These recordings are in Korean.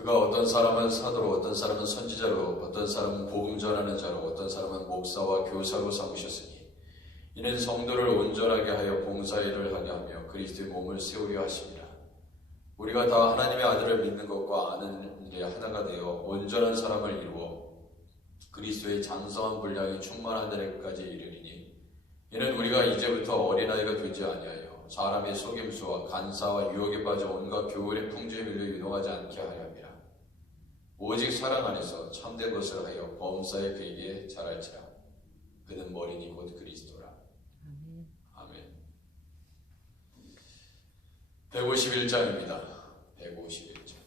그가 어떤 사람은 사도로, 어떤 사람은 선지자로, 어떤 사람은 복음 전하는 자로, 어떤 사람은 목사와 교사로 삼으셨으니 이는 성도를 온전하게 하여 봉사일을 하게 하며 그리스도의 몸을 세우려 하심이라. 우리가 다 하나님의 아들을 믿는 것과 아는 일에 하나가 되어 온전한 사람을 이루어 그리스도의 장성한 분량이 충만한 데까지 이르리니 이는 우리가 이제부터 어린아이가 되지 아니하여 사람의 속임수와 간사와 유혹에 빠져 온갖 교훈의 풍조에 밀려 유동하지 않게 하려 함이라. 오직 사랑 안에서 참된 것을 하여 범사에 그에게 잘할지라. 그는 머리니 곧 그리스도라. 아멘. 151장입니다. 151장.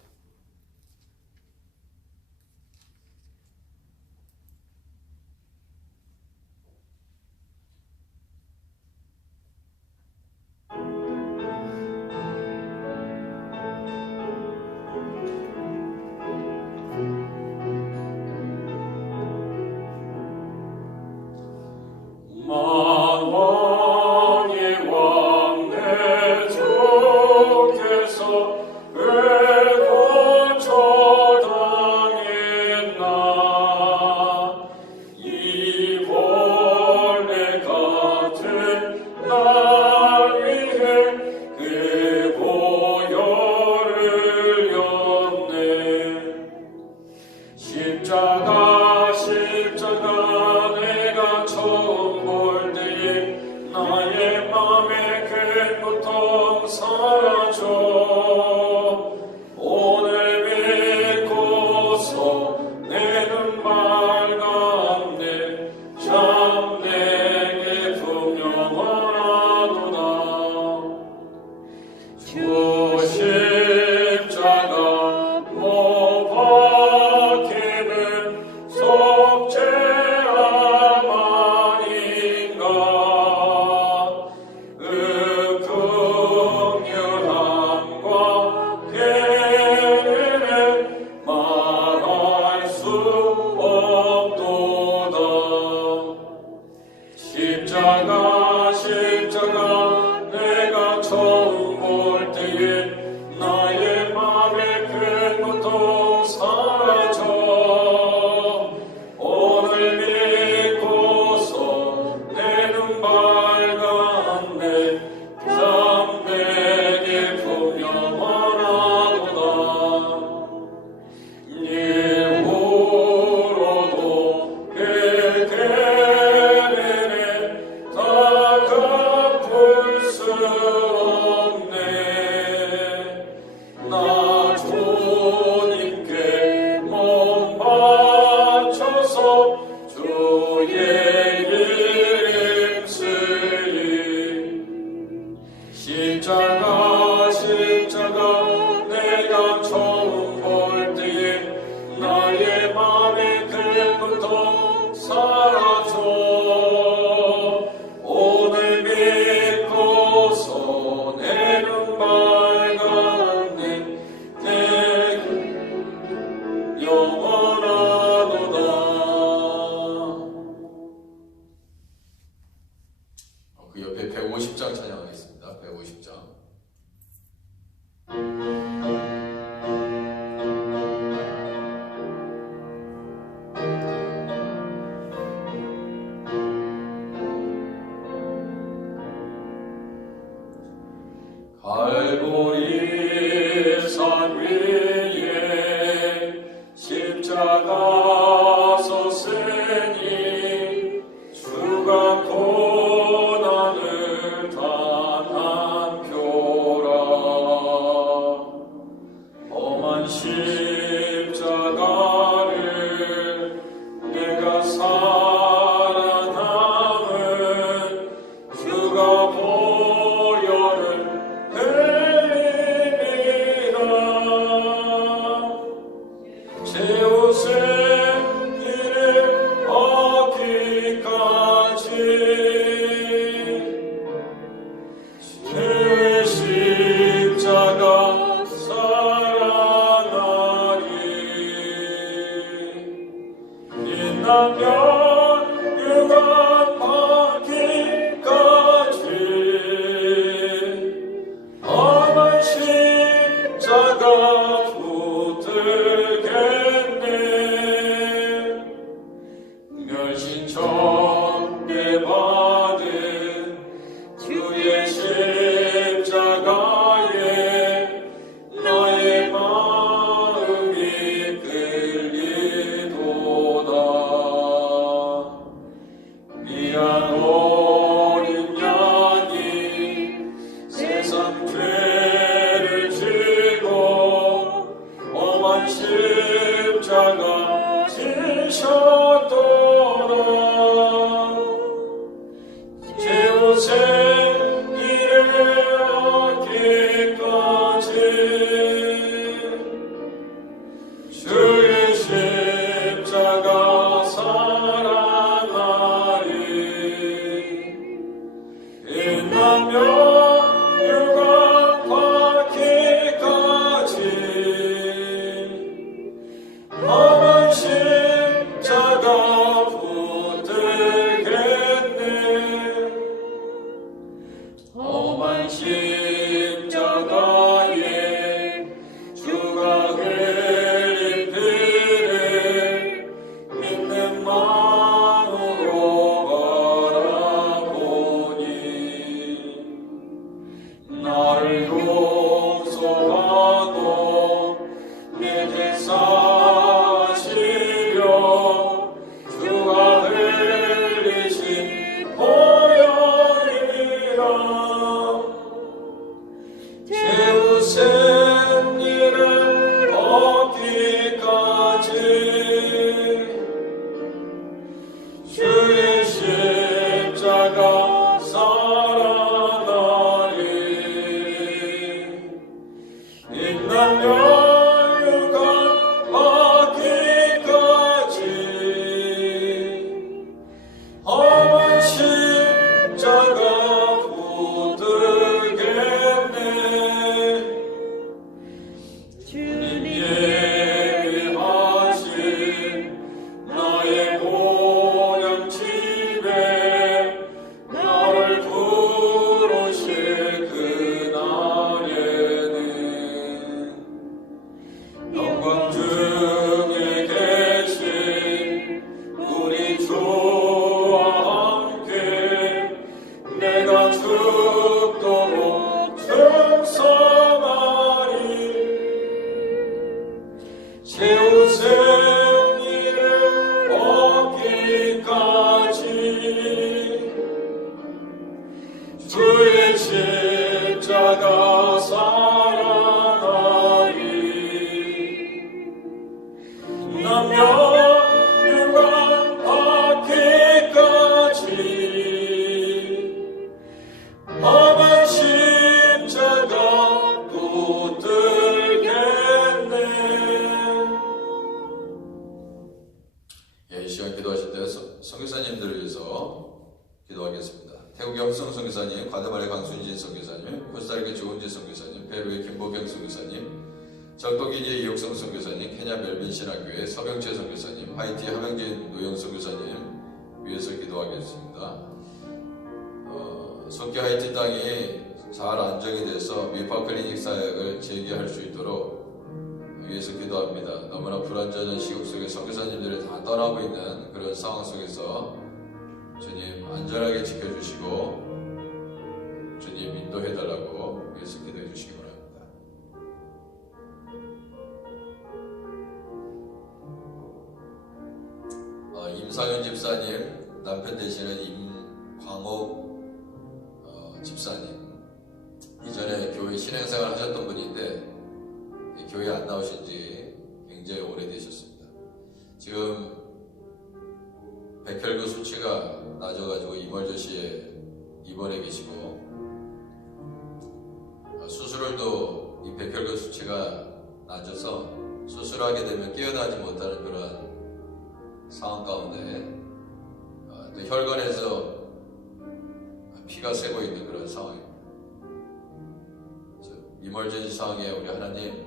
그 옆에 150장 찬양하겠습니다. 150장. 갈보리 산 위에 십자가 섰으니 주가 고난을 당한 표라. 험한 십자가를 내가 살아남은 주가 보혈을 흘리리라. 선교사님들을 위해서 기도하겠습니다. 태국의 험성 선교사님, 과대말의 강순진 선교사님, 코스타리카 조은지 선교사님, 페루의 김보경 선교사님, 적도기지의 이옥성 선교사님, 케냐 멜빈 신학교의 서병채 선교사님, 하이티 함영진 노영 선교사님 위해서 기도하겠습니다. 속기 하이티 땅이 잘 안정이 돼서 미파 클리닉 사역을 재개할 수 있도록 위해서 기도합니다. 너무나 불안전한 시국 속에 선교사님들이 다 떠나고 있는 그런 상황 속에서 주님 안전하게 지켜주시고 주님 인도해달라고 위해서 기도해 주시기 바랍니다. 임상현 집사님 남편 되시는 임광옥 집사님, 이전에 교회 신행생활 하셨던 분인데 교회 안 나오신 지 굉장히 오래되셨습니다. 지금 백혈구 수치가 낮아가지고 이멀저시에 입원해 계시고, 수술을도 이 백혈구 수치가 낮아서 수술하게 되면 깨어나지 못하는 그런 상황 가운데 또 혈관에서 피가 새고 있는 그런 상황입니다. 이멀전시 상황에 우리 하나님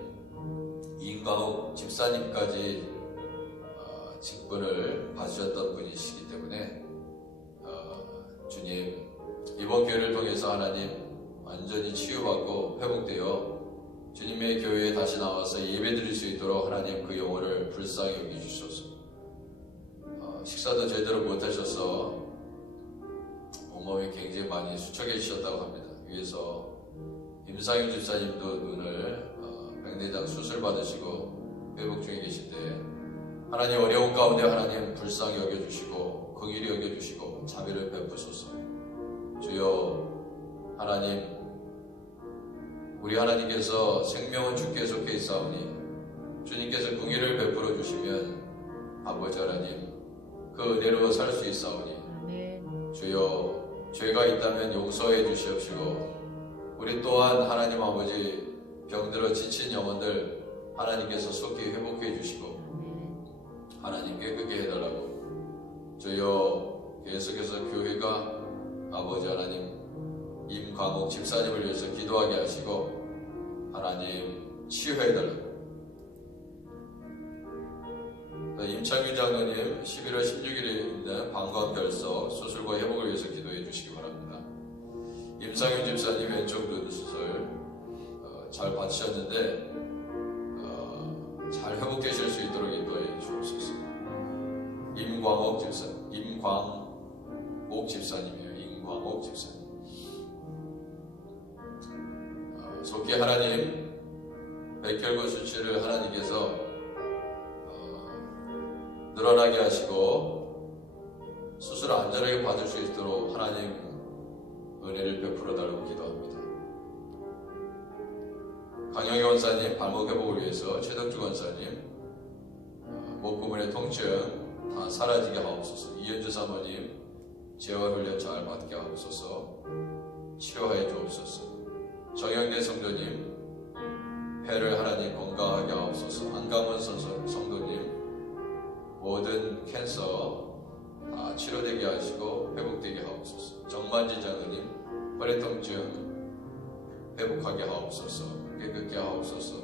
임광욱 집사님까지 직분을 받으셨던 분이시기 때문에 주님 이번 교회를 통해서 하나님 완전히 치유받고 회복되어 주님의 교회에 다시 나와서 예배드릴 수 있도록 하나님 그 영혼을 불쌍히 여기주소서. 식사도 제대로 못하셔서 온몸이 굉장히 많이 수척해지셨다고 합니다. 위에서 임상윤 집사님도 눈을 백내장 수술 받으시고 회복 중에 계신데 하나님 어려운 가운데 하나님 불쌍히 여겨주시고 긍휼히 여겨주시고 자비를 베푸소서. 주여 하나님, 우리 하나님께서 생명은 주께 속해 있사오니 주님께서 긍휼을 베풀어 주시면 아버지 하나님 그 은혜로 살 수 있사오니 주여 죄가 있다면 용서해 주시옵시고 우리 또한 하나님 아버지 병들어 지친 영혼들 하나님께서 속히 회복해 주시고 하나님 깨끗게 해달라고 주여 계속해서 교회가 아버지 하나님 임광옥 집사님을 위해서 기도하게 하시고 하나님 치유해달라고. 임창규 장로님 11월 16일에 있는 방광결석 수술과 회복을 위해서 기도해 주시기 바랍니다. 임상윤 집사님 왼쪽 눈 수술 잘 받으셨는데 잘 회복되실 수 있도록 인도해 주옵소서. 임광옥 집사님이에요. 임광옥 집사님. 속히 하나님 백혈구 수치를 하나님께서 늘어나게 하시고 수술을 안전하게 받을 수 있도록 하나님 은혜를 베풀어 달라고 기도합니다. 강영희 원사님 발목 회복을 위해서 최덕주 원사님 목구멍의 통증 다 사라지게 하옵소서. 이현주 사모님 재활 훈련 잘 받게 하옵소서. 치료하여 주옵소서. 정영래 성도님 폐를 하나님 건강하게 하옵소서. 안강원 성도님 모든 캔서 다 치료되게 하시고 회복되게 하옵소서. 정만지 장로님 허리 통증 회복하게 하옵소서. 깨끗게 하옵소서.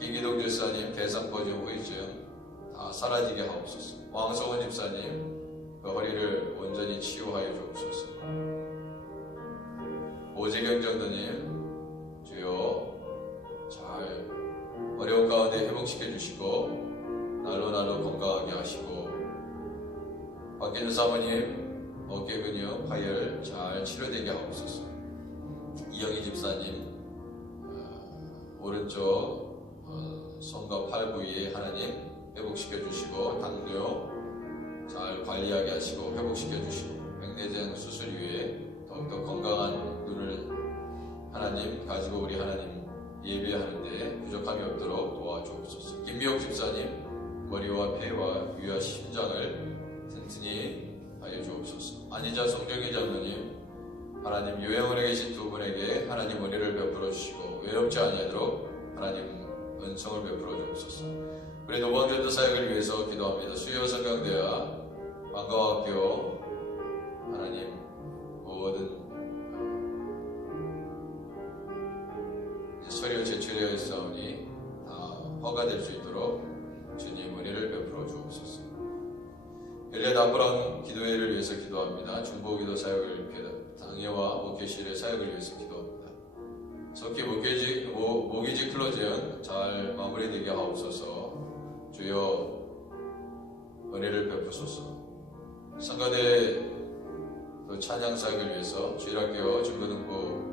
김기동 집사님 대상포진 후유증 다 사라지게 하옵소서. 왕성원 집사님 그 허리를 온전히 치유하여 주옵소서. 오재경 장로님 주여 잘 어려운 가운데 회복시켜 주시고 날로 건강하게 하시고 박기준 사모님 어깨 근육 파열 잘 치료되게 하옵소서. 이영희 집사님 오른쪽 손과 팔 부위에 하나님 회복시켜 주시고 당뇨 잘 관리하게 하시고 회복시켜 주시고 백내장 수술 이후에 더욱더 건강한 눈을 하나님 가지고 우리 하나님 예배하는데 부족함이 없도록 도와주옵소서. 김미옥 집사님 머리와 폐와 위와 심장을 튼튼히 하여 주옵소서. 안희자 송정희 장로님 하나님 요양원에 계신 두 분에게 하나님 은혜를 베풀어 주시고 외롭지 아니하도록 하나님 은총을 베풀어 주옵소서. 우리 노방전도 사역을 위해서 기도합니다. 수요성강대와 방과학교 하나님 모든 서류 제출되어 있사오니 다 허가될 수 있도록 주님 은혜를 베풀어 주옵소서. 엘리엇 아브람 기도회를 위해서 기도합니다. 중보기도 사역을 당회와 목회실의 사역을 위해서 기도합니다. 속히 모기지 클로징 잘 마무리되게 하옵소서. 주여 은혜를 베푸소서. 성가대 찬양 사역을 위해서 주일학교 중고등부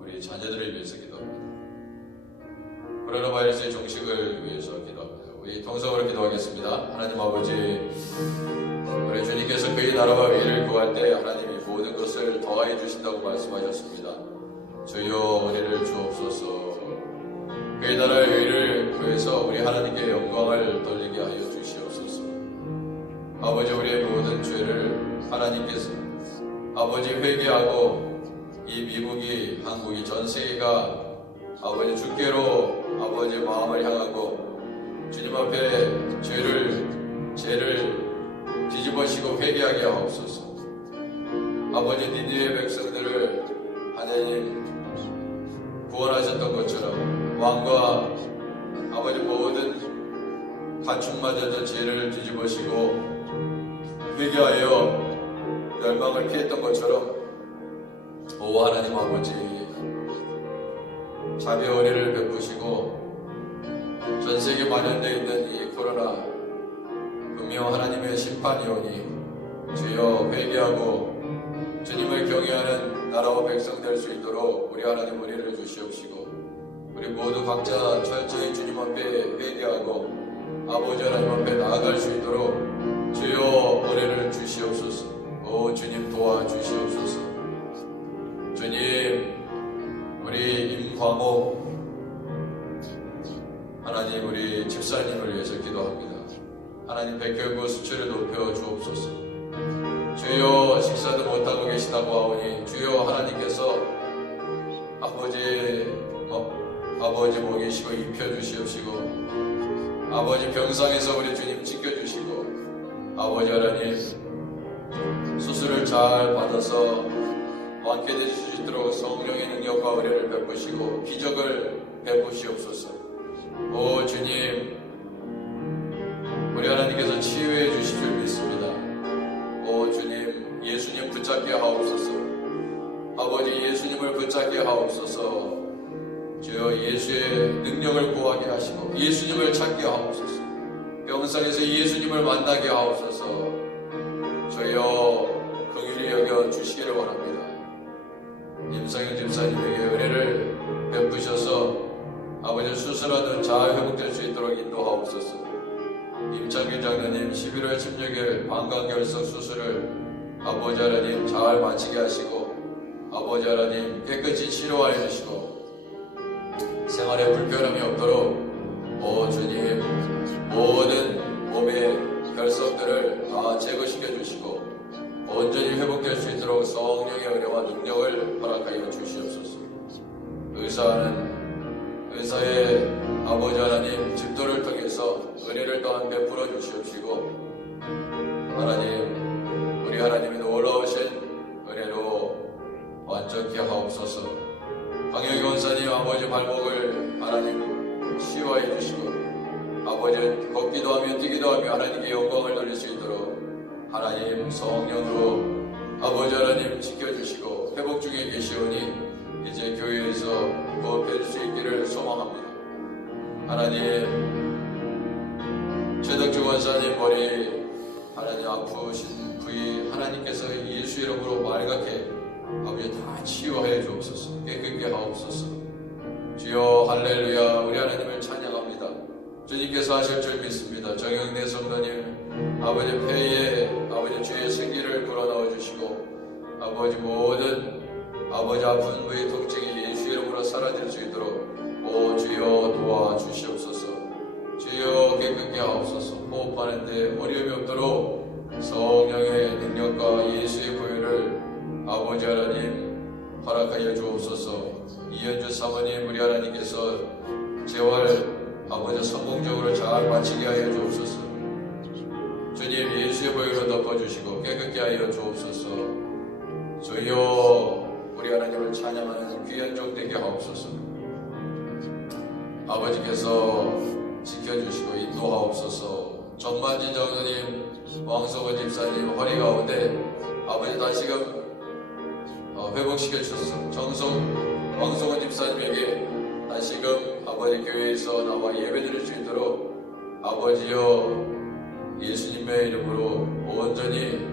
우리 자녀들을 위해서 기도합니다. 코로나 바이러스의 종식을 위해서 기도합니다. 우리 통성으로 기도하겠습니다. 하나님 아버지, 우리 주님께서 그의 나라와 의를 구할 때 하나님이 모든 것을 더하여 주신다고 말씀하셨습니다. 주여 은혜를 주옵소서. 그의 나라의 의를 구해서 우리 하나님께 영광을 돌리게 하여 주시옵소서. 아버지, 우리의 모든 죄를 하나님께서 아버지 회개하고 이 미국이 한국이 전 세계가 아버지 주께로 아버지 마음을 향하고 주님 앞에 죄를 뒤집어시고 회개하게 하옵소서. 아버지 니느웨 백성들을 하나님 구원하셨던 것처럼 왕과 아버지 모든 가축마저도 죄를 뒤집어시고 회개하여 멸망을 피했던 것처럼 오 하나님 아버지 자비의 은혜를 베푸시고 전세계 만연되어 있는 이 코로나 분명 하나님의 심판이 오니 주여 회개하고 주님을 경외하는 나라와 백성 될 수 있도록 우리 하나님 은혜를 주시옵시고 우리 모두 각자 철저히 주님 앞에 회개하고 아버지 하나님 앞에 나아갈 수 있도록 주여 은혜를 주시옵소서. 오 주님 도와주시옵소서. 주님 우리 임광옥 하나님 우리 집사님을 위해서 기도합니다. 하나님 백혈구 수치를 높여 주옵소서. 주여 식사도 못하고 계시다고 하오니 주여 하나님께서 아버지 먹이시고 입혀주시옵시고 아버지 병상에서 우리 주님 지켜주시고 아버지 하나님 수술을 잘 받아서 많게 되실 수 있도록 성령의 능력과 은혜를 베푸시고 기적을 베푸시옵소서. 오 주님, 우리 하나님께서 치유해 주실 줄 믿습니다. 오 주님, 예수님 붙잡게 하옵소서. 아버지, 예수님을 붙잡게 하옵소서. 주여, 예수의 능력을 구하게 하시고 예수님을 찾게 하옵소서. 병상에서 예수님을 만나게 하옵소서. 주여, 긍휼히 여겨 주시기를 원합니다. 임상현 집사님에게 은혜를 베푸셔서 아버지 수술하는 잘 회복될 수 있도록 인도하옵소서. 임창규 장로님 11월 16일 방광결석 수술을 아버지 하나님 잘 마치게 하시고 아버지 하나님 깨끗이 치료하여 주시고 생활에 불편함이 없도록 오 주님, 모든 몸의 결석들을 다 제거시켜 주시고 온전히 회복될 수 있도록 성령의 은혜와 능력을 허락하여 주시옵소서. 의사의 아버지 하나님 집도를 통해서 은혜를 또한 베풀어 주시옵시고 하나님, 우리 하나님의 놀라우신 은혜로 완전케 하옵소서. 강혁이 원사님 아버지 발목을 하나님 치유하여 주시고 아버지 걷기도 하며 뛰기도 하며 하나님께 영광을 돌릴 수 있도록 하나님 성령으로 아버지 하나님 지켜주시고 회복 중에 계시오니 이제 교회에서 구원받을 수 있기를 소망합니다. 하나님, 최덕주 원사님 머리 하나님 아프신 부위 하나님께서 예수 이름으로 말갛게 아버지 다 치유하여 주옵소서. 깨끗게 하옵소서. 주여 할렐루야. 우리 하나님을 찬양합니다. 주님께서 하실 줄 믿습니다. 정영래 성도님 아버지 폐에 아버지 주의 생기를 불어넣어 주시고 아버지 모든 아버지 아픈 부위 통증이 예수 이름으로 사라질 수 있도록 오 주여 도와주시옵소서. 주여 깨끗게 하옵소서. 호흡하는데 어려움이 없도록 성령의 능력과 예수의 보혈을 아버지 하나님 허락하여 주옵소서. 이현주 사모님 우리 하나님께서 재활 아버지 성공적으로 잘 마치게 하여 주옵소서. 주님 예수의 보혈로 덮어주시고 깨끗게 하여 주옵소서. 주여 우리 하나님을 찬양하는 귀한 종 되게 하옵소서. 아버지께서 지켜주시고 인도하옵소서. 정만진 장로님, 왕성원 집사님 허리 가운데 아버지 다시금 회복시켜 주셔서 왕성원 집사님에게 다시금 아버지 교회에서 나와 예배드릴 수 있도록 아버지여 예수님의 이름으로 온전히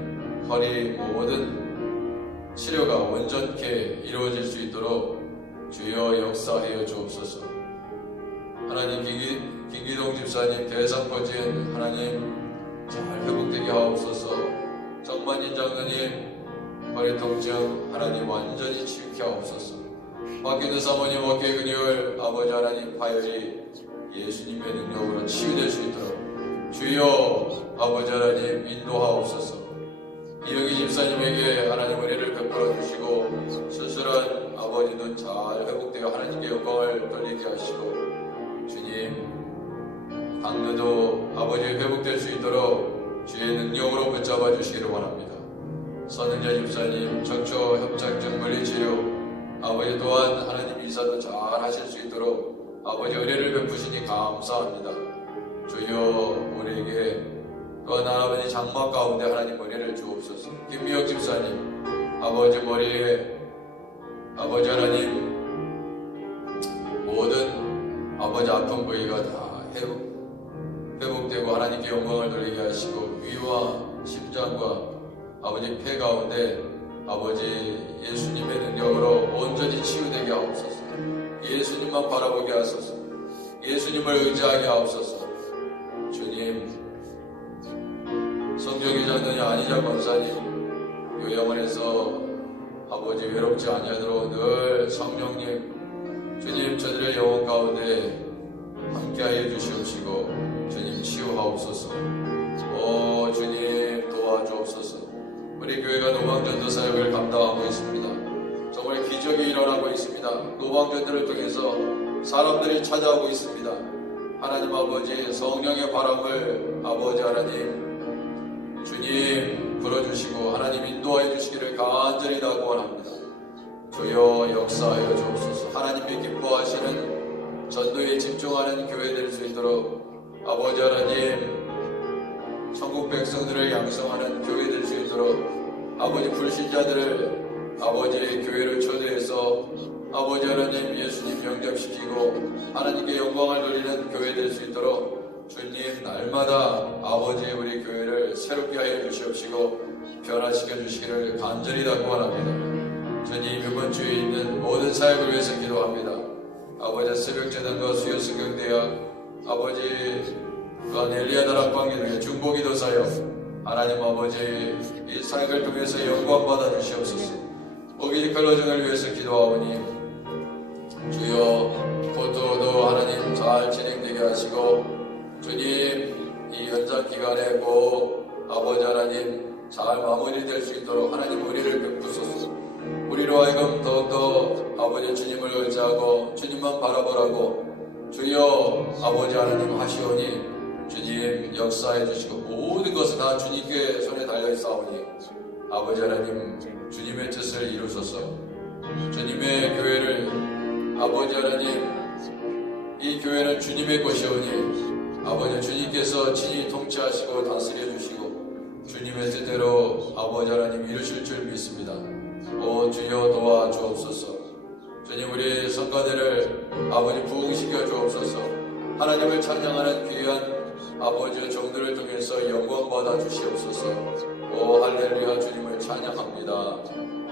허리 모든 치료가 온전케 이루어질 수 있도록 주여 역사하여 주옵소서. 하나님 김기동 집사님 대상포진 하나님 잘 회복되게 하옵소서. 정만인 장로님 허리 통증 하나님 완전히 치유케 하옵소서. 박기는 사모님 어깨 근육을 아버지 하나님 파열이 예수님의 능력으로 치유될 수 있도록 주여 아버지 하나님 인도하옵소서. 이영희 집사님에게 하나님 은혜를 베풀어 주시고 수술한 아버지 눈 잘 회복되어 하나님께 영광을 돌리게 하시고 주님 당뇨도 아버지 회복될 수 있도록 주의 능력으로 붙잡아 주시기를 원합니다. 선은자 집사님 척추 협착증 물리치료 아버지 또한 하나님 이사도 잘 하실 수 있도록 아버지 은혜를 베푸시니 감사합니다. 주여 우리에게 또한 아버지 장막 가운데 하나님 은혜를 주옵소서. 김미혁 집사님 아버지 머리에 아버지 하나님 모든 아버지 아픈 부위가 다 회복되고 하나님께 영광을 돌리게 하시고 위와 심장과 아버지 폐 가운데 아버지 예수님의 능력으로 온전히 치유되게 하옵소서. 예수님만 바라보게 하소서. 예수님을 의지하게 하옵소서. 주님 성경의 장로님 안희자 권사님 요양원에서 아버지 외롭지 아니하도록 늘 성령님 주님 저들의 영혼 가운데 함께하여 주시옵시고 주님 치유하옵소서. 오 주님 도와주옵소서. 우리 교회가 노방전도 사역을 감당하고 있습니다. 정말 기적이 일어나고 있습니다. 노방전도를 통해서 사람들이 찾아오고 있습니다. 하나님 아버지 성령의 바람을 아버지 하나님 주님 불어주시고 하나님 인도하여 주시기를 간절히 다 구원합니다. 주여 역사하여 주옵소서. 하나님이 기뻐하시는 전도에 집중하는 교회 될 수 있도록 아버지 하나님 천국 백성들을 양성하는 교회 될 수 있도록 아버지 불신자들을 아버지의 교회를 초대해서 아버지 하나님 예수님 영접시키고 하나님께 영광을 돌리는 교회 될 수 있도록 주님 날마다 아버지 우리 교회를 새롭게 하여 주시옵시고 변화시켜 주시기를 간절히 당부합니다. 주님 이번 주에 있는 모든 사역을 위해서 기도합니다. 아버지 새벽재단과 수요성경대학 아버지 또한 엘리야다락방기도회 중보기도 사역 하나님 아버지 이 사역을 통해서 영광 받아 주시옵소서. 오기리컬 로정을 위해서 기도하오니 주여 고토도 하나님 잘 진행되게 하시고 주님 이 연장 기간에 꼭 아버지 하나님 잘 마무리될 수 있도록 하나님 우리를 베푸소서. 우리로 하여금 더욱더 아버지 주님을 의지하고 주님만 바라보라고 주여 아버지 하나님 하시오니 주님 역사해 주시고 모든 것은 다 주님께 손에 달려있사오니 아버지 하나님 주님의 뜻을 이루소서. 주님의 교회를 아버지 하나님 이 교회는 주님의 것이오니 아버지 주님께서 친히 통치하시고 다스려 주시고 주님의 뜻대로 아버지 하나님 이루실 줄 믿습니다. 오 주여 도와주옵소서. 주님 우리 성가대를 아버지 부흥시켜 주옵소서. 하나님을 찬양하는 귀한 아버지의 종들을 통해서 영광 받아 주시옵소서. 오 할렐루야 주님을 찬양합니다.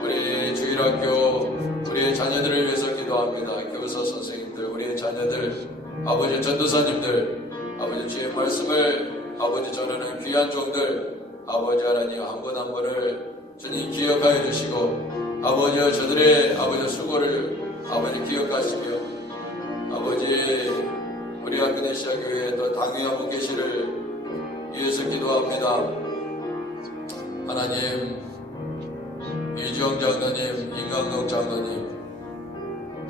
우리 주일학교 우리의 자녀들을 위해서 기도합니다. 교사 선생님들 우리의 자녀들 아버지 전도사님들 아버지 주의 말씀을 아버지 전하는 귀한 종들 아버지 하나님 한 분 한 분을 주님 기억하여 주시고 아버지와 저들의 아버지 수고를 아버지 기억하시며 아버지 우리 아그네시아 교회에 또 당회와 목회실을 위해서 기도합니다. 하나님 이주영 장로님, 임강동 장로님,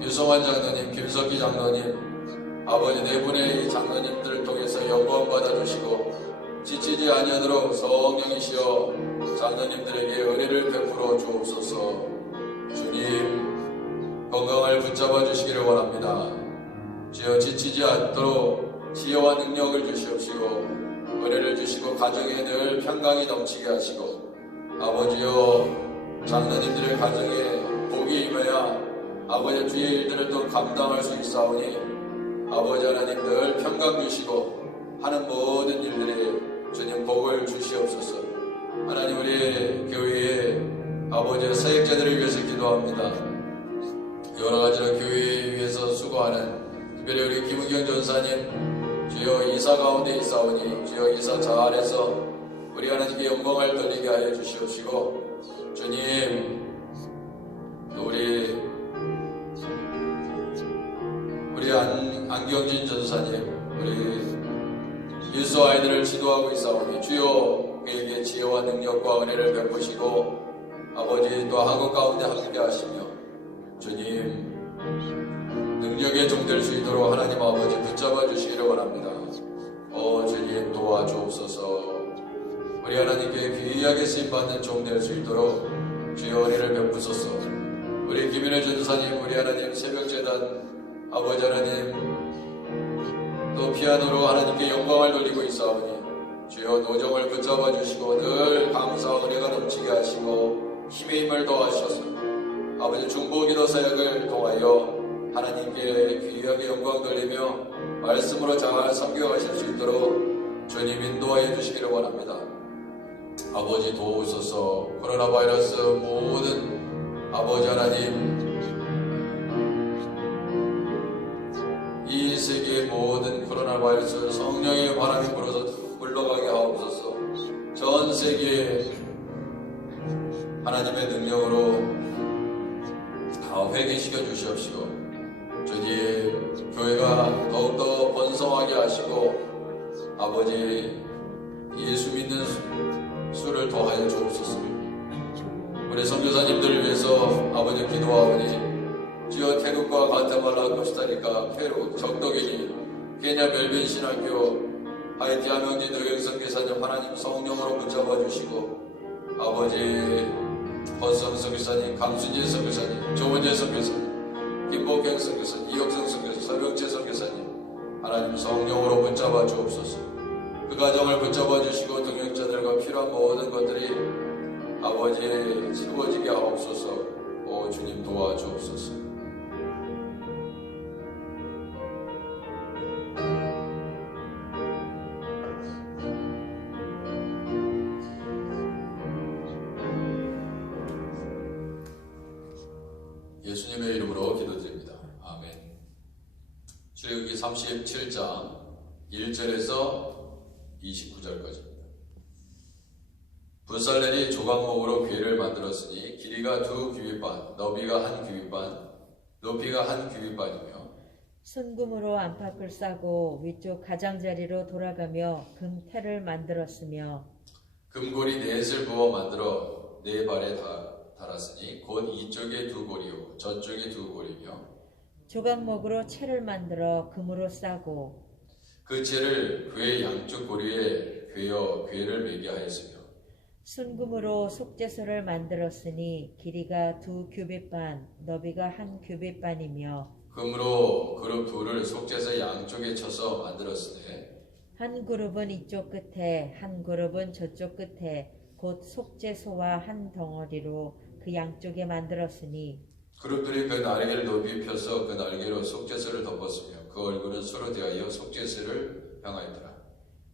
유성환 장로님, 김석기 장로님 아버지 네 분의 이 장로님들을 통해서 영광 받아주시고 지치지 아니하도록 성령이시여 장로님들에게 은혜를 베풀어 주옵소서. 주님 건강을 붙잡아 주시기를 원합니다. 주여 지치지 않도록 지혜와 능력을 주시옵시고 은혜를 주시고 가정에 늘 평강이 넘치게 하시고 아버지여 장로님들의 가정에 복이 임해야 아버지 주의 일들을 또 감당할 수 있사오니 아버지 하나님 늘 평강 주시고 하는 모든 일들에 주님 복을 주시옵소서. 하나님 우리 교회의 아버지의 사역자들을 위해서 기도합니다. 여러가지로 교회에 위해서 수고하는 특별히 우리 김은경 전사님 주여 이사 가운데 있사오니 주여 이사 잘해서 우리 하나님께 영광을 돌리게 하여 주시옵시고 주님 또 우리 안경진 전사님 우리 일소 아이들을 지도하고 있사오니 주여 그에게 지혜와 능력과 은혜를 베푸시고 아버지 또 한국 가운데 함께 하시며 주님 능력의 종 될 수 있도록 하나님 아버지 붙잡아 주시기를 원합니다. 주님 도와주옵소서. 우리 하나님께 귀하게 쓰임받는 종 될 수 있도록 주여 은혜를 베푸소서. 우리 김윤혜 전도사님 우리 하나님 새벽재단 아버지 하나님 또 피아노로 하나님께 영광을 돌리고 있사오니 주여 노정을 붙잡아 주시고 늘 감사와 은혜가 넘치게 하시고 힘의 힘을 더하셔서 아버지 중보기도 사역을 통하여 하나님께 귀하게 영광 돌리며 말씀으로 잘 섬겨가실 수 있도록 주님 인도하여 주시기를 원합니다. 아버지 도우소서. 코로나 바이러스 모든 아버지 하나님 이 세계의 모든 코로나 바이러스 성령의 바람이 불어서 물러가게 하옵소서. 전 세계에 하나님의 능력으로 다 회개시켜 주시옵시고 주님 교회가 더욱더 번성하게 하시고 아버지 예수 믿는 수를 더하여 주옵소서. 우리 선교사님들을 위해서 아버지 기도하오니 주여 태국과 과테말라, 코스타리카, 페루, 적도기니, 케냐 멜빈 신학교, 하이티 함영지 노경선 교사님 하나님 성령으로 붙잡아 주시고 아버지 허성 선교사님, 강순진 선교사님, 조원재 선교사님, 김복경 선교사님, 이혁성 선교사님, 설명재 선교사님, 하나님 성령으로 붙잡아 주옵소서. 그 가정을 붙잡아 주시고 동역자들과 필요한 모든 것들이 아버지의 채워지게 하옵소서. 오 주님 도와주옵소서. 예수님의 이름으로 기도드립니다. 아멘. 출애굽기 37장 1절에서 29절까지입니다. 부살렐이 조각목으로 궤를 만들었으니 길이가 2규빗반, 너비가 1규빗반, 높이가 1규빗반이며 순금으로 안팎을 싸고 위쪽 가장자리로 돌아가며 금태를 만들었으며 금고리 넷을 부어 만들어 네 발에 달았으니 곧 이쪽에 2고리요 저쪽에 2고리며 조각목으로 채를 만들어 금으로 싸고 그 채를 궤 양쪽 고리에 꿰어 궤를 매게 하였으며 순금으로 속죄소를 만들었으니 길이가 2규빗반, 너비가 1규빗반이며 금으로 그룹 둘을 속죄소 양쪽에 쳐서 만들었으되 한 그룹은 이쪽 끝에 한 그룹은 저쪽 끝에 곧 속죄소와 한 덩어리로 그 양쪽에 만들었으니 그룹들이 그 날개를 높이 펴서 그 날개로 속죄소를 덮었으며 그 얼굴은 서로 대하여 속죄소를 향하였더라.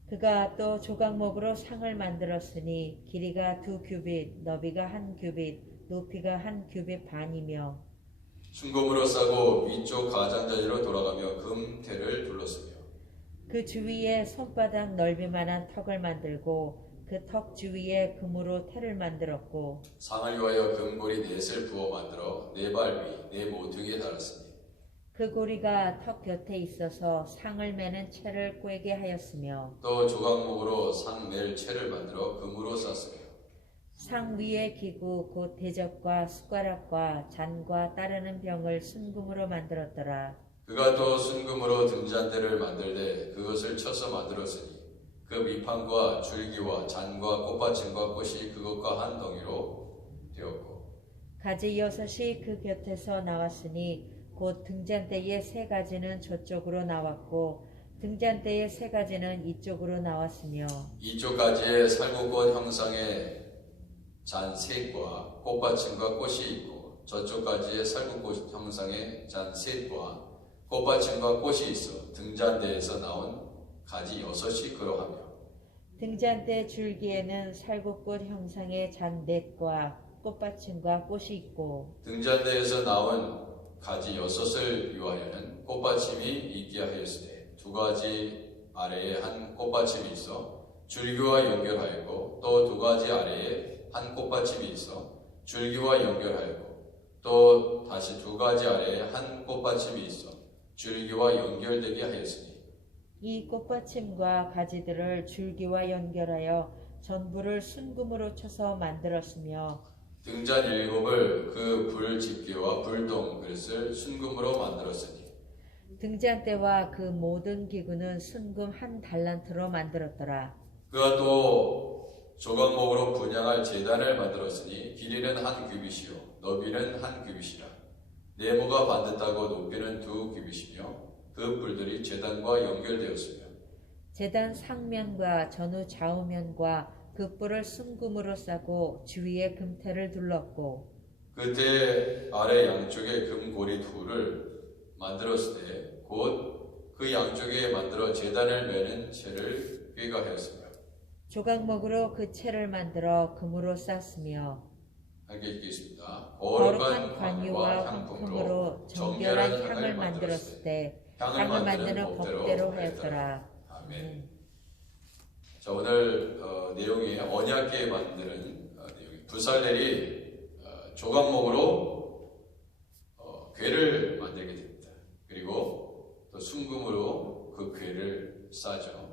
그가 또 조각목으로 상을 만들었으니 길이가 2규빗, 너비가 1규빗, 높이가 1규빗반이며 순금으로 싸고 위쪽 가장자리로 돌아가며 금태를 둘렀으며 그 주위에 손바닥 넓이만한 턱을 만들고 그 턱 주위에 금으로 태를 만들었고 상을 위하여 금고리 넷을 부어 만들어 네 발 위, 네 모퉁이에 달았으니 그 고리가 턱 곁에 있어서 상을 매는 채를 꿰게 하였으며 또 조각목으로 상 낼 채를 만들어 금으로 쌌으며 상 위의 기구 곧 대접과 숟가락과 잔과 따르는 병을 순금으로 만들었더라. 그가 또 순금으로 등잔대를 만들되 그것을 쳐서 만들었으니 그 밑판과 줄기와 잔과 꽃받침과 꽃이 그것과 한 덩이로 되었고 가지 6이 그 곁에서 나왔으니 곧 등잔대의 3가지는 저쪽으로 나왔고 등잔대의 3가지는 이쪽으로 나왔으며 이쪽 가지에 살구꽃 형상의 잔 셋과 꽃받침과 꽃이 있고 저쪽 가지에 살구꽃 형상의 잔 셋과 꽃받침과 꽃이 있어 등잔대에서 나온 가지 6이 그러하며 등잔대 줄기에는 살구꽃 형상의 잔 4과 꽃받침과 꽃이 있고 등잔대에서 나온 가지 6을 위하여는 꽃받침이 있게 하였으되 2가지 아래에 한 꽃받침이 있어 줄기와 연결하였고 또 2가지 아래에 한 꽃받침이 있어 줄기와 연결하였고 또 다시 2가지 아래에 한 꽃받침이 있어 줄기와 연결되게 하였으니 이 꽃받침과 가지들을 줄기와 연결하여 전부를 순금으로 쳐서 만들었으며 등잔 7을 그 불집게와 불동 그릇을 순금으로 만들었으니 등잔대와 그 모든 기구는 순금 1달란트로 만들었더라. 그가 또 조각목으로 분향할 제단을 만들었으니 길이는 1규빗이요 너비는 1규빗이라 네모가 반듯하고 높이는 2규빗이며 그 뿔들이 제단과 연결되었으며 제단 상면과 전후 좌우면과 그 뿔을 순금으로 싸고 주위에 금태를 둘렀고 그때 아래 양쪽에 금고리 2를 만들었으되 곧 그 양쪽에 만들어 제단을 매는 채를 꿰가 하였으며 조각목으로 그 채를 만들어 금으로 쌌으며 함께 읽겠습니다. 거룩한 관유와 황금으로 정결한 향을 만들었을 때 향을 만드는 법대로 하였더라. 아멘. 자, 오늘 내용이 언약궤 만드는 내용이 부살렐이 조각목으로 궤를 만들게 됩니다. 그리고 또 순금으로 그 궤를 싸죠.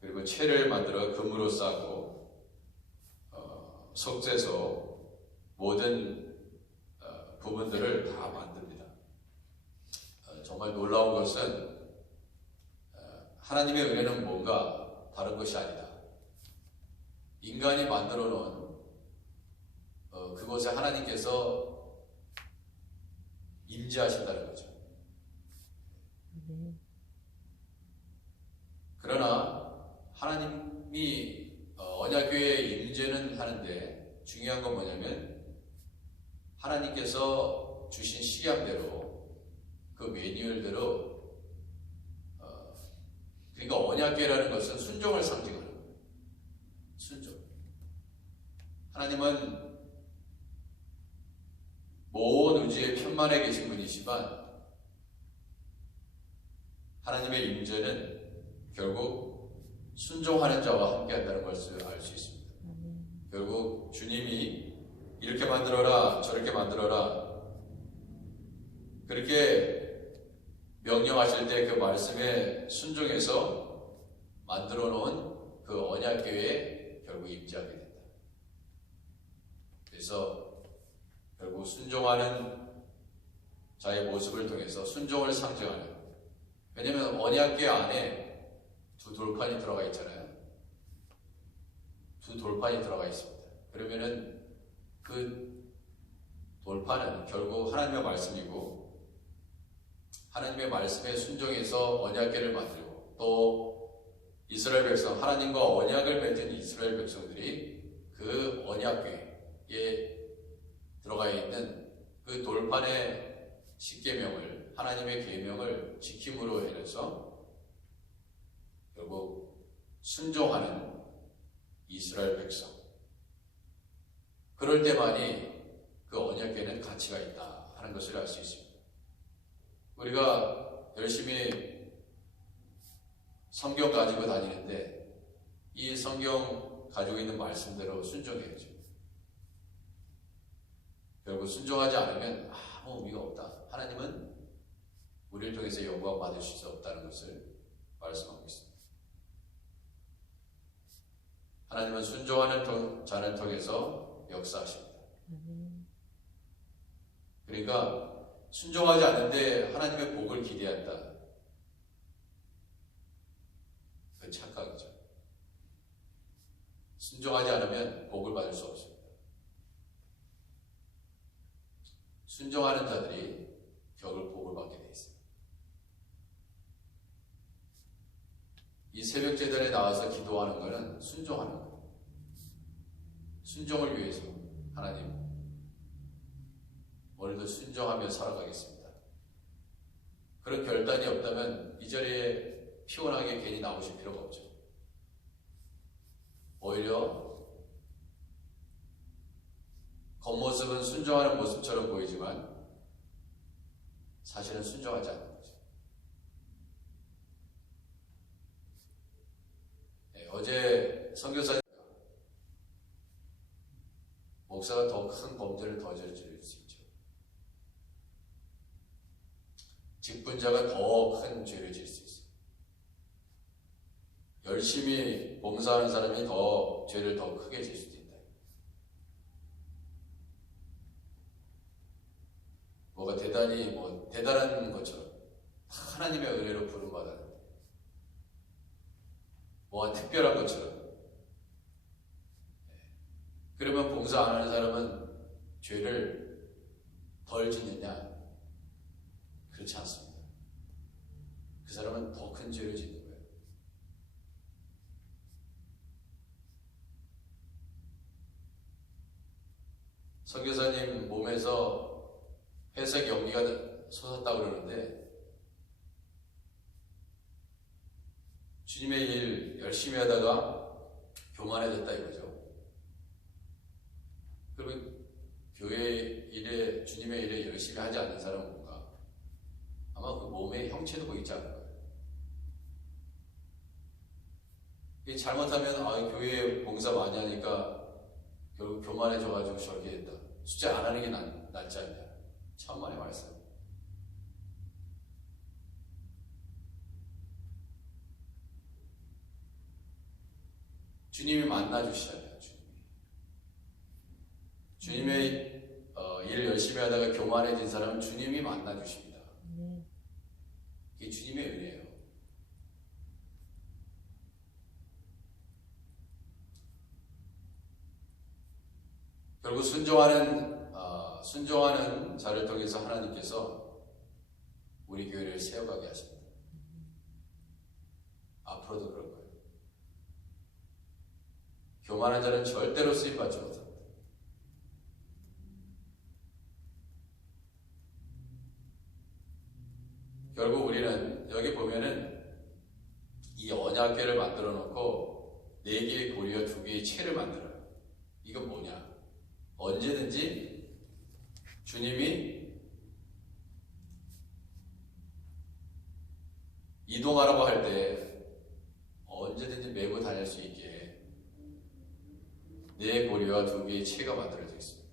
그리고 채를 만들어 금으로 싸고 속죄소 모든 부분들을 다 만듭니다. 정말 놀라운 것은 하나님의 은혜는 뭔가 다른 것이 아니다. 인간이 만들어 놓은 그곳에 하나님께서 임재하신다는 거죠. 그러나 하나님이 언약궤에 임재는 하는데 중요한 건 뭐냐면 하나님께서 주신 시간대로 그 매뉴얼대로 그러니까 언약궤라는 것은 순종을 상징하는 거예요. 순종. 하나님은 모든 우주의 편만에 계신 분이시지만 하나님의 임재는 결국 순종하는 자와 함께 한다는 것을 알 수 있습니다. 결국 주님이 이렇게 만들어라 저렇게 만들어라 그렇게 명령하실 때 그 말씀에 순종해서 만들어 놓은 그 언약궤에 결국 임재하게 된다. 그래서 결국 순종하는 자의 모습을 통해서 순종을 상징하는, 왜냐하면 언약궤 안에 두 돌판이 들어가 있잖아요. 두 돌판이 들어가 있습니다. 그러면은 그 돌판은 결국 하나님의 말씀이고 하나님의 말씀에 순종해서 언약궤를 만들고 또 이스라엘 백성, 하나님과 언약을 맺은 이스라엘 백성들이 그 언약궤에 들어가 있는 그 돌판의 십계명을, 하나님의 계명을 지킴으로 해서 결국 순종하는 이스라엘 백성, 그럴 때만이 그 언약궤는 가치가 있다 하는 것을 알 수 있습니다. 우리가 열심히 성경 가지고 다니는데 이 성경 가지고 있는 말씀대로 순종해야죠. 결국 순종하지 않으면 아무 의미가 없다. 하나님은 우리를 통해서 영광 받으실 수 없다는 것을 말씀하고 있습니다. 하나님은 순종하는 자를 통해서 역사하십니다. 그러니까 순종하지 않는데 하나님의 복을 기대한다. 그 착각이죠. 순종하지 않으면 복을 받을 수 없습니다. 순종하는 자들이 결국 복을 받게 되어 있습니다. 이 새벽 제단에 나와서 기도하는 것은 순종하는 거예요. 순종을 위해서 하나님 오늘도 순종하며 살아가겠습니다. 그런 결단이 없다면 이 자리에 피곤하게 괜히 나오실 필요가 없죠. 오히려 겉모습은 순종하는 모습처럼 보이지만 사실은 순종하지 않는 거죠. 어제 선교사님 목사가 더 큰 범죄를 더 저지를 수 있죠. 직분자가 더 큰 죄를 지을 수 있어요. 열심히 봉사하는 사람이 더 죄를 더 크게 질 수도 있다. 뭐가 대단히 대단한 것처럼 하나님의 은혜로 부름받았는데 뭐가 특별한 것처럼, 그러면 봉사 안 하는 사람은 죄를 덜 짓느냐? 그렇지 않습니다. 그 사람은 더 큰 죄를 짓는 거예요. 선교사님 몸에서 회색 연기가 솟았다고 그러는데 주님의 일 열심히 하다가 교만해졌다 이거죠. 그러면 교회 일에, 주님의 일에 열심히 하지 않는 사람은 뭔가 아마 그 몸의 형체도 보이지 않을 거예요. 이게 잘못하면 교회에 봉사 많이 하니까 결국 교만해져가지고 저렇게 된다. 숙제 안 하는 게 낫지 않냐. 천만의 말씀. 주님이 만나주시잖아요. 주님의 일을 열심히 하다가 교만해진 사람은 주님이 만나주십니다. 이게 주님의 은혜예요. 결국 순종하는 자를 통해서 하나님께서 우리 교회를 세워가게 하십니다. 앞으로도 그럴 거예요. 교만한 자는 절대로 쓰임받지 못합니다. 결국 우리는 여기 보면은 이 언약궤를 만들어 놓고 4개의 고리와 2개의 채를 만들어요. 이건 뭐냐? 언제든지 주님이 이동하라고 할 때 언제든지 메고 다닐 수 있게 4 고리와 2개의 채가 만들어져 있습니다.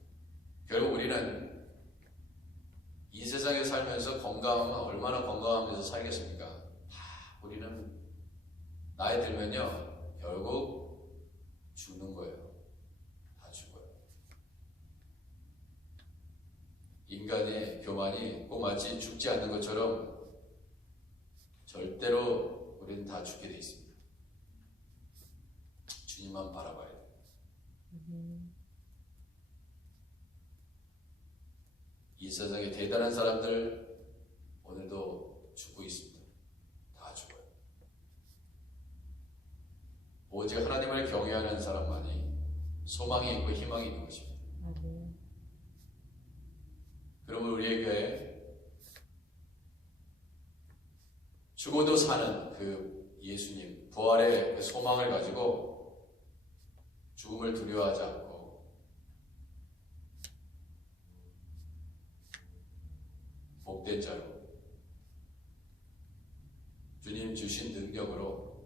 결국 우리는 이 세상에 살면서 건강하면 얼마나 건강하면서 살겠습니까? 우리는 나이 들면요 결국 죽는 거예요. 다 죽어요. 인간의 교만이 꼭 마치 죽지 않는 것처럼 절대로 우리는 다 죽게 돼 있습니다. 주님만 바라봐야 돼요. 이 세상에 대단한 사람들 오늘도 죽고 있습니다. 다 죽어요. 오직 하나님을 경외하는 사람만이 소망이 있고 희망이 있는 것입니다. 그러면 우리에게 죽어도 사는 그 예수님, 부활의 그 소망을 가지고 죽음을 두려워하지 않고 복된 자로 주님 주신 능력으로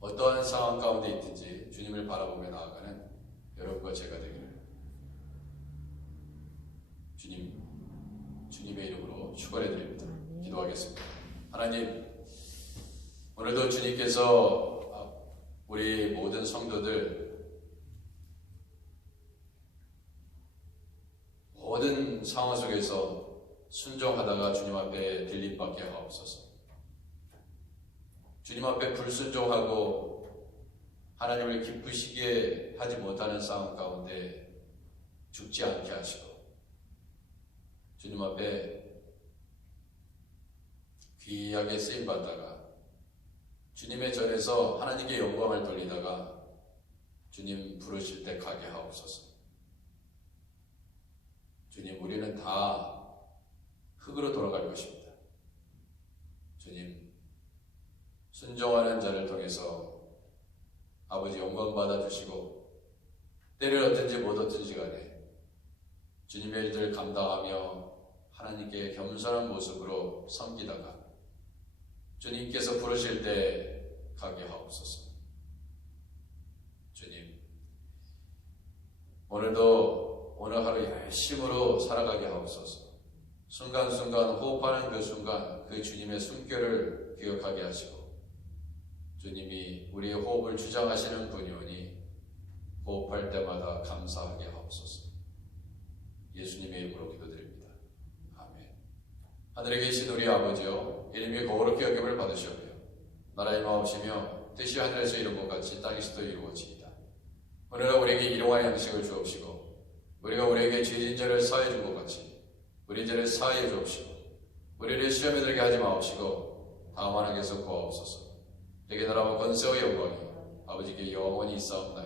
어떠한 상황 가운데 있든지 주님을 바라보며 나아가는 여러분과 제가 되기를 주님의 이름으로 축원해 드립니다. 기도하겠습니다. 하나님, 오늘도 주님께서 우리 모든 성도들 모든 상황 속에서 순종하다가 주님 앞에 들림받게 하옵소서. 주님 앞에 불순종하고 하나님을 기쁘시게 하지 못하는 상황 가운데 죽지 않게 하시고 주님 앞에 귀하게 쓰임받다가 주님의 전에서 하나님께 영광을 돌리다가 주님 부르실 때 가게 하옵소서. 주님, 우리는 다 흙으로 돌아갈 것입니다. 주님, 순종하는 자를 통해서 아버지 영광 받아주시고 때를 얻든지 못 얻든지 간에 주님의 일들을 감당하며 하나님께 겸손한 모습으로 섬기다가 주님께서 부르실 때 가게 하옵소서. 주님, 오늘도 오늘 하루 열심으로 살아가게 하옵소서. 순간순간 호흡하는 그 순간 그 주님의 숨결을 기억하게 하시고 주님이 우리의 호흡을 주장하시는 분이오니 호흡할 때마다 감사하게 하옵소서. 예수님의 이름으로 기도드립니다. 아멘. 하늘에 계신 우리 아버지여, 이름이 거룩히 여김을 받으시오며 나라의 마옵시며 뜻이 하늘에서 이룬 것 같이 땅에서도 이루어지이다. 오늘은 우리에게 일용할 양식을 주옵시고 우리가 우리에게 죄진 죄를 사해 준 것 같이 우리 죄를 사하여 주옵시고 우리를 시험에 들게 하지 마옵시고 다만 악에서 구하옵소서. 내게 나라와 권세와 영광이 아버지께 영원히 있사옵나이다.